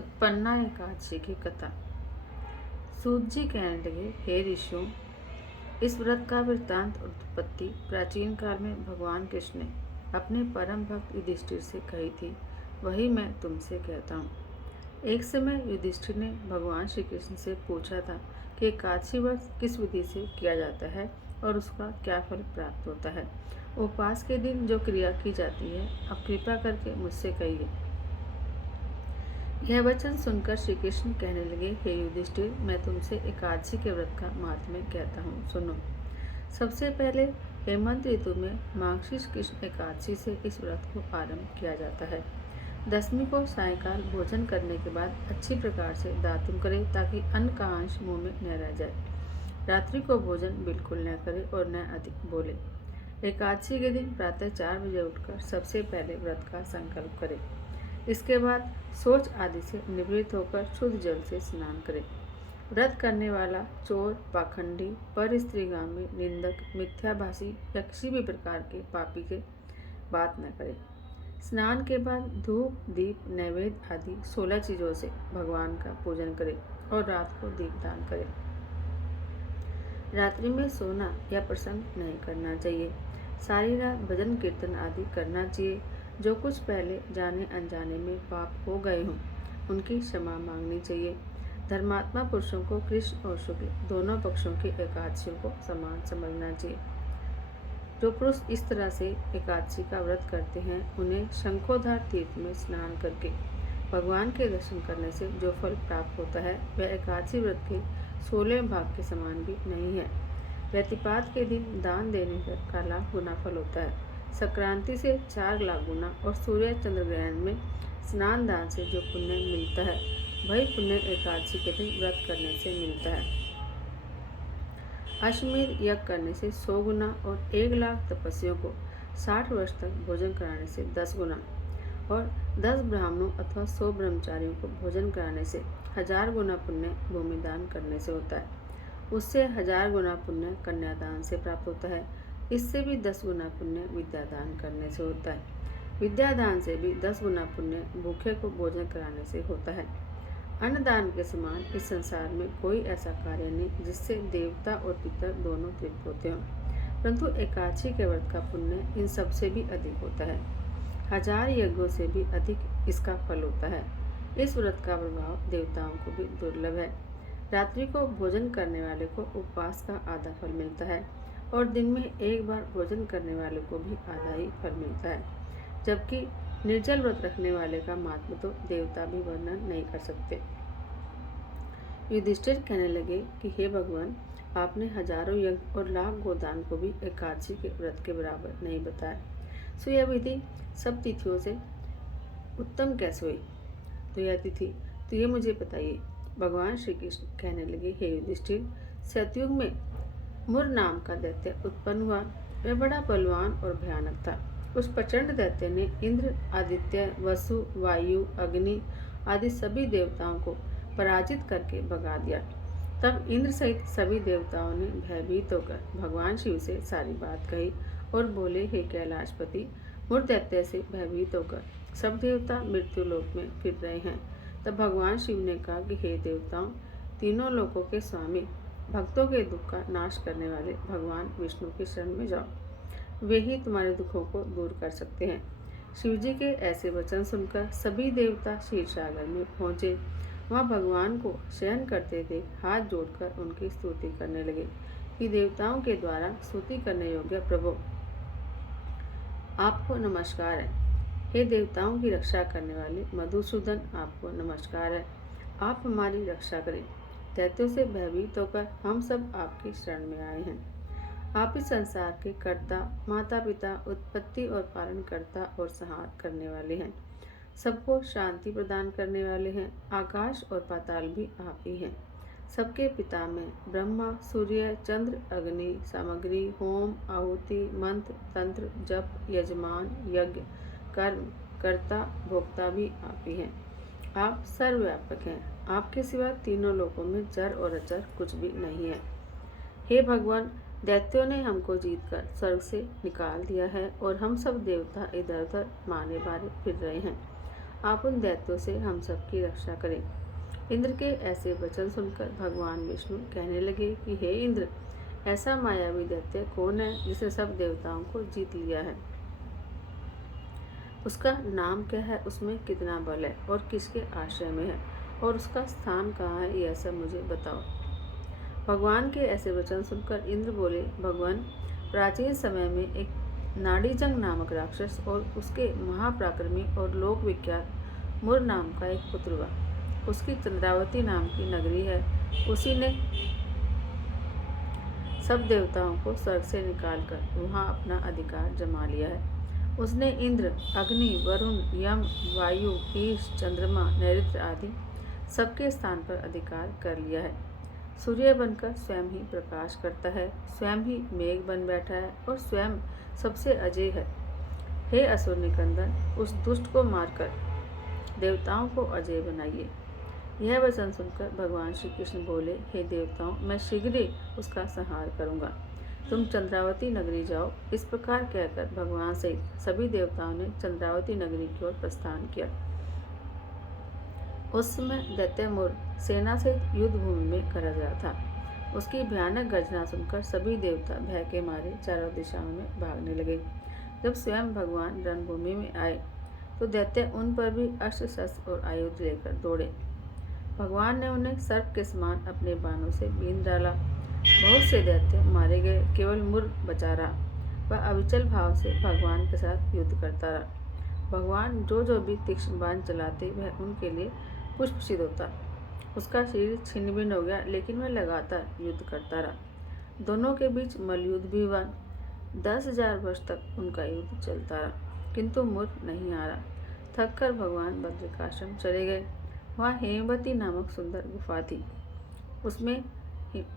उत्पन्ना एकादशी की कथा। सूत जी कहने लगे, हे ऋषियों, इस व्रत का वृत्तांत और उत्पत्ति प्राचीन काल में भगवान कृष्ण ने अपने परम भक्त युधिष्ठिर से कही थी, वही मैं तुमसे कहता हूँ। एक समय युधिष्ठिर ने भगवान श्री कृष्ण से पूछा था कि एकादशी व्रत किस विधि से किया जाता है और उसका क्या फल प्राप्त होता है। उपवास के दिन जो क्रिया की जाती है, अब कृपा करके मुझसे कहिए। यह वचन सुनकर श्री कृष्ण कहने लगे, हे युधिष्ठिर, मैं तुमसे एकादशी के व्रत का महात्म्य कहता हूँ, सुनो। सबसे पहले हेमंत ऋतु में मार्गशीर्ष कृष्ण एकादशी से इस व्रत को आरंभ किया जाता है। दसवीं को सायंकाल भोजन करने के बाद अच्छी प्रकार से दातुन करें ताकि अन्न का अंश मुंह में न रह जाए। रात्रि को भोजन बिल्कुल न करें और न अधिक बोले। एकादशी के दिन प्रातः 4 बजे उठकर सबसे पहले व्रत का संकल्प करें। इसके बाद शौच आदि से निवृत्त होकर शुद्ध जल से स्नान करें। व्रत करने वाला चोर, पाखंडी, पर स्त्रीगामी, निंदक, मिथ्याभाषी या किसी भी प्रकार के पापी के बात न करे। स्नान के बाद धूप, दीप, नैवेद्य आदि 16 चीजों से भगवान का पूजन करें और रात को दीपदान करें। रात्रि में सोना या प्रसंग नहीं करना चाहिए। सारी रात भजन कीर्तन आदि करना चाहिए। जो कुछ पहले जाने अनजाने में पाप हो गए हों, उनकी क्षमा मांगनी चाहिए। धर्मात्मा पुरुषों को कृष्ण और शुक्ल दोनों पक्षों की एकादशियों को समान समझना चाहिए। जो पुरुष इस तरह से एकादशी का व्रत करते हैं, उन्हें शंखोधार तीर्थ में स्नान करके भगवान के दर्शन करने से जो फल प्राप्त होता है, वह एकादशी व्रत के 16वें भाग के समान भी नहीं है। व्यतिपात के दिन दान देने का लाख गुना फल होता है। संक्रांति से 4 लाख गुना और सूर्य चंद्र ग्रहण में स्नान दान से जो पुण्य मिलता है, वही पुण्य एकादशी के दिन व्रत करने से मिलता है। अश्वमेध यज्ञ करने से 100 गुना और 1 लाख तपस्वियों को 60 वर्ष तक भोजन कराने से 10 गुना और 10 ब्राह्मणों अथवा 100 ब्रह्मचारियों को भोजन कराने से 1000 गुना पुण्य भूमिदान करने से होता है। उससे 1000 गुना पुण्य कन्यादान से प्राप्त होता है। इससे भी 10 गुना पुण्य विद्यादान करने से होता है। विद्यादान से भी 10 गुना पुण्य भूखे को भोजन कराने से होता है। अन्नदान के समान इस संसार में कोई ऐसा कार्य नहीं जिससे देवता और पितर दोनों तृप्त होते हों, परंतु एकादशी के व्रत का पुण्य इन सबसे भी अधिक होता है। 1000 यज्ञों से भी अधिक इसका फल होता है। इस व्रत का प्रभाव देवताओं को भी दुर्लभ है। रात्रि को भोजन करने वाले को उपवास का आधा फल मिलता है और दिन में एक बार भोजन करने वाले को भी आधा ही फल मिलता है, जबकि निर्जल व्रत रखने वाले का महात्म्य तो देवता भी वर्णन नहीं कर सकते। युधिष्ठिर कहने लगे कि हे भगवान, आपने हजारों यज्ञ और लाख गोदान को भी एकादशी के व्रत के बराबर नहीं बताया, सो यह विधि सब तिथियों से उत्तम कैसे हुई? तो यह तिथि तो ये मुझे बताइए। भगवान श्री कृष्ण कहने लगे, हे युधिष्ठिर, सतयुग में मुर नाम का दैत्य उत्पन्न हुआ। वह बड़ा बलवान और भयानक था। उस प्रचंड दैत्य ने इंद्र, आदित्य, वसु, वायु, अग्नि आदि सभी देवताओं को पराजित करके भगा दिया। तब इंद्र सहित सभी देवताओं ने भयभीत होकर भगवान शिव से सारी बात कही और बोले, हे कैलाशपति, मुर दैत्य से भयभीत होकर सब देवता मृत्यु लोक में फिर रहे हैं। तब भगवान शिव ने कहा कि हे देवताओं, तीनों लोकों के स्वामी, भक्तों के दुख का नाश करने वाले भगवान विष्णु की शरण में जाओ। वे ही तुम्हारे दुखों को दूर कर सकते हैं। शिव जी के ऐसे वचन सुनकर सभी देवता क्षीर सागर में पहुंचे। वहाँ भगवान को शयन करते देख हाथ जोड़कर उनकी स्तुति करने लगे कि देवताओं के द्वारा स्तुति करने योग्य प्रभु, आपको नमस्कार है। हे देवताओं की रक्षा करने वाले मधुसूदन, आपको नमस्कार है। आप हमारी रक्षा करें। दैत्यों से भयभीत होकर हम सब आपकी शरण में आए हैं। आप इस संसार के कर्ता, माता पिता, उत्पत्ति और पालन करता और संहार करने वाले हैं। सबको शांति प्रदान करने वाले हैं। आकाश और पाताल भी आप ही हैं। सबके पिता में ब्रह्मा, सूर्य, चंद्र, अग्नि, सामग्री, होम, आहुति, मंत्र, तंत्र, जप, यजमान, यज्ञ, कर्म, कर्ता, भोक्ता भी आप ही हैं। आप सर्वव्यापक हैं। आपके सिवा तीनों लोकों में चर और अचर कुछ भी नहीं है। हे भगवान, दैत्यों ने हमको जीतकर स्वर्ग से निकाल दिया है और हम सब देवता इधर उधर मारे मारे फिर रहे हैं। आप उन दैत्यों से हम सबकी रक्षा करें। इंद्र के ऐसे वचन सुनकर भगवान विष्णु कहने लगे कि हे इंद्र, ऐसा मायावी दैत्य कौन है जिसने सब देवताओं को जीत लिया है? उसका नाम क्या है, उसमें कितना बल है और किसके आश्रय में है, और उसका स्थान कहाँ है, यह सब मुझे बताओ। भगवान के ऐसे वचन सुनकर इंद्र बोले, भगवान, प्राचीन समय में एक नाड़ीजंग नामक राक्षस और उसके महापराक्रमी और लोक विख्यात मुर नाम का एक पुत्र हुआ। उसकी चंद्रावती नाम की नगरी है। उसी ने सब देवताओं को स्वर्ग से निकालकर वहां अपना अधिकार जमा लिया है। उसने इंद्र, अग्नि, वरुण, यम, वायु, ईश, चंद्रमा, नैऋत्य आदि सबके स्थान पर अधिकार कर लिया है। सूर्य बनकर स्वयं ही प्रकाश करता है, स्वयं ही मेघ बन बैठा है और स्वयं सबसे अजय है। हे असुर निकंदन, उस दुष्ट को मारकर देवताओं को अजय बनाइए। यह वचन सुनकर भगवान श्री कृष्ण बोले, हे देवताओं, मैं शीघ्र ही उसका संहार करूंगा। तुम चंद्रावती नगरी जाओ। इस प्रकार कहकर भगवान सहित सभी देवताओं ने चंद्रावती नगरी की ओर प्रस्थान किया। उस समय दैत्य मुर सेना सहित युद्ध भूमि में गरज रहा था। उसकी भयानक गर्जना सुनकर सभी देवता भय के मारे चारों दिशाओं में भागने लगे। जब स्वयं भगवान रणभूमि में आए तो दैत्य उन पर भी अस्त्र शस्त्र और आयुध लेकर दौड़े। भगवान ने उन्हें सर्प के समान अपने बाणों से बीन डाला। बहुत से दैत्य मारे गए, केवल मुर बचा रहा। वह अविचल भाव से भगवान के साथ युद्ध करता रहा। भगवान जो भी तीक्ष्ण बाण चलाते वह उनके लिए पुष्प सिद्ध होता। उसका शरीर छिन्न भिन्न हो गया, लेकिन वह लगातार युद्ध करता रहा। दोनों के बीच मल्लयुद्ध भी हुआ। 10,000 वर्ष तक उनका युद्ध चलता रहा, किंतु मुर नहीं आ रहा। थक कर भगवान बद्रिकाश्रम चले गए। वहाँ हेमवती नामक सुंदर गुफा थी। उसमें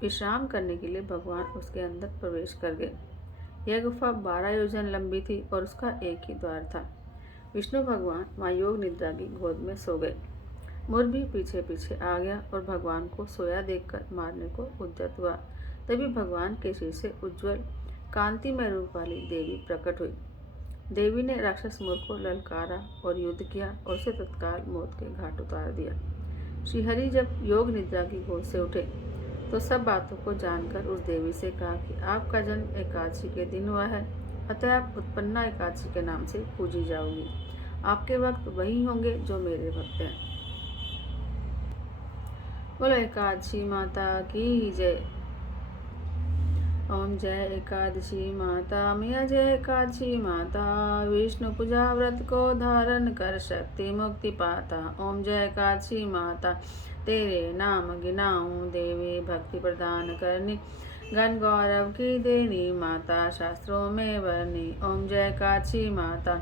विश्राम करने के लिए भगवान उसके अंदर प्रवेश कर गए। यह गुफा 12 योजन लंबी थी और उसका एक ही द्वार था। विष्णु भगवान वहाँ योग निद्रा की गोद में सो गए। मुर भी पीछे पीछे आ गया और भगवान को सोया देखकर मारने को उद्यत हुआ। तभी भगवान के सिर से उज्ज्वल कांतिमय रूप वाली देवी प्रकट हुई। देवी ने राक्षस मुर को ललकारा और युद्ध किया और उसे तत्काल मौत के घाट उतार दिया। श्रीहरि जब योग निद्रा की गोद से उठे तो सब बातों को जानकर उस देवी से कहा कि आपका जन्म एकादशी के दिन हुआ है, अतः आप उत्पन्ना एकादशी के नाम से पूजी जाओगी। आपके भक्त वही होंगे जो मेरे भक्त हैं। बोलो एकादशी माता की जय। ओम जय एकादशी माता, मैया जय एकादशी माता। विष्णु पूजा व्रत को धारण कर शक्ति मुक्ति पाता। ओम जय एकादशी माता, तेरे नाम गिनाऊं देवी भक्ति प्रदान करनी। घन गौरव की देनी माता, शास्त्रों में वर्णी। ओम जय एकादशी माता,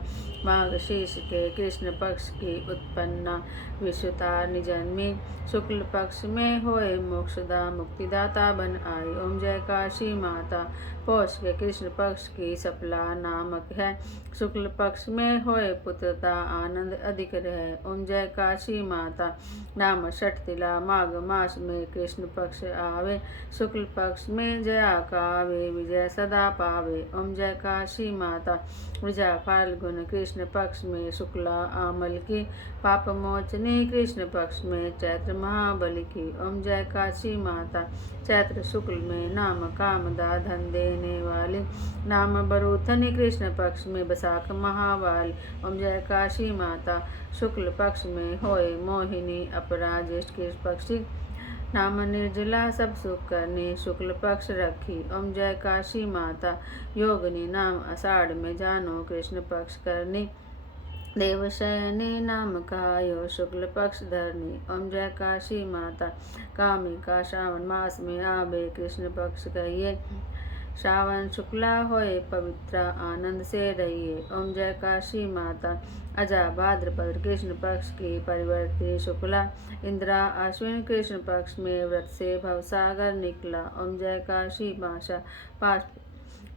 माघ शीर्ष के कृष्ण पक्ष की उत्पन्ना विश्वतारिणी जन्मी। शुक्ल पक्ष में होए मोक्षदा मुक्तिदाता बन आई। ओम जय काशी माता, पौष के कृष्ण पक्ष की सफला नामक है। शुक्ल पक्ष में होए पुत्रता आनंद अधिक रहे। ओम जय काशी माता, नाम षठ तिला माघ मास में कृष्ण पक्ष आवे। शुक्ल पक्ष में जया कावे, विजय सदा पावे। ओम जय काशी माता, विजय फाल्गुन कृष्ण पक्ष में शुक्ला आमल की। पाप मोचनी कृष्ण पक्ष में चैत्र महाबली की। ओम जय काशी माता, चैत्र शुक्ल में नाम कामदा धन देने वाली। नाम बरूथनी कृष्ण पक्ष में बैसाख महावाली। ओम जय काशी माता, शुक्ल पक्ष में होए मोहिनी अपराध ज्येष्ठ कृष्ण पक्षी। नाम निर्जला सब सुख करनी शुक्ल पक्ष रखी। ओम जय काशी माता, योगिनी नाम आषाढ़ में जानो कृष्ण पक्ष करनी। देवशयनी नाम कायो शुक्ल पक्ष धरनी। ओम जय काशी माता, कामिका श्रावण मास में आवे कृष्ण पक्ष कहिए। श्रावण शुक्ला होए पवित्र आनंद से रहिए। ओम जय काशी माता, अजा भाद्रपद कृष्ण पक्ष की परिवर्ती शुक्ला। इंद्रा अश्विन कृष्ण पक्ष में व्रत से भवसागर निकला। ओम जय काशी माता,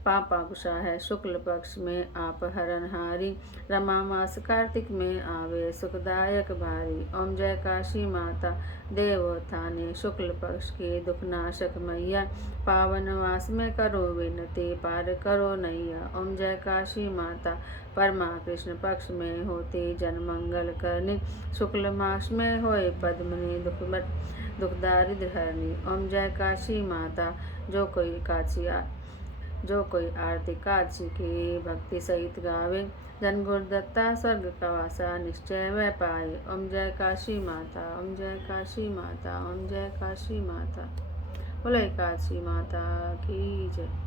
पापांकुशा है, शुक्ल पक्ष में आप हरनहारी, रमा मास कार्तिक में आवे सुखदायक भारी। ओम जय काशी माता देवोत्थाने, शुक्ल पक्ष के दुखनाशक मैया, पावन वास में करो विनती पार करो नैया। ओम जय काशी माता परमा कृष्ण पक्ष में होते जन मंगल करनी, शुक्ल मास में होए पद्मनि दुख दारिद्र हरनी। ओम जय काशी माता जो कोई आरती काजी की भक्ति सहित गावे, जन गुरुदत्ता स्वर्ग का वासा निश्चय वह पाए। ओम जय काशी माता, ओम जय काशी माता, ओम जय काशी माता। बोले काशी माता की जय।